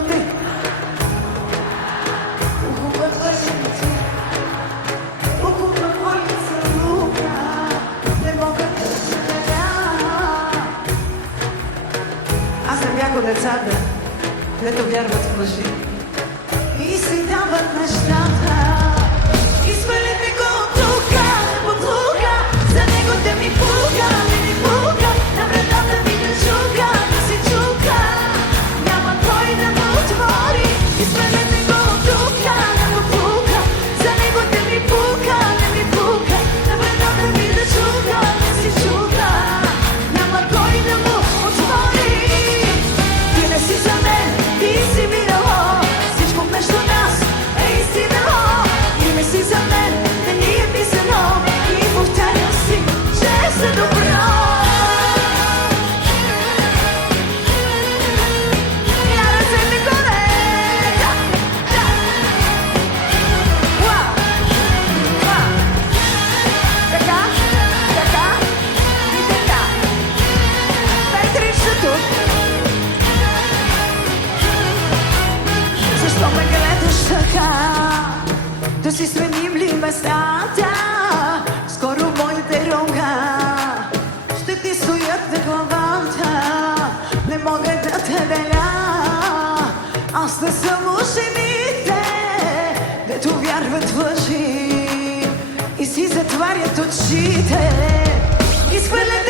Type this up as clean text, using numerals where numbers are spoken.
но ти хубава женица, хубава целука, не мога да живея. Аз съм як от децата, дето вярват в лъжи и си дават нещата. Изхвърли ми го от тука, буклука, за него да ми пука, не ми пука, на вратата ми да чука, да си чука, няма кой да му отвори. Изхвърли ми го от тука, на буклука, за него да ми пука, не ми пука, на вратата ми да чука, да си чука, няма кой да му отвори. Ти не си за мен, ти си минало, всичко между нас е истинало. Ти не си за мен, не ни е писано и повтарям си, че е за добро. Я ръцете горе, да, да. Уау, уау. Така, така и така. Петрична тук. Защо ме гледаш така? Да си сменим ли местата? Скоро моите рога ще ти стоят на главата. Не мога да те деля. Аз не съм учените, дето вярват в лъжи и си затварят очите. Изхвърлят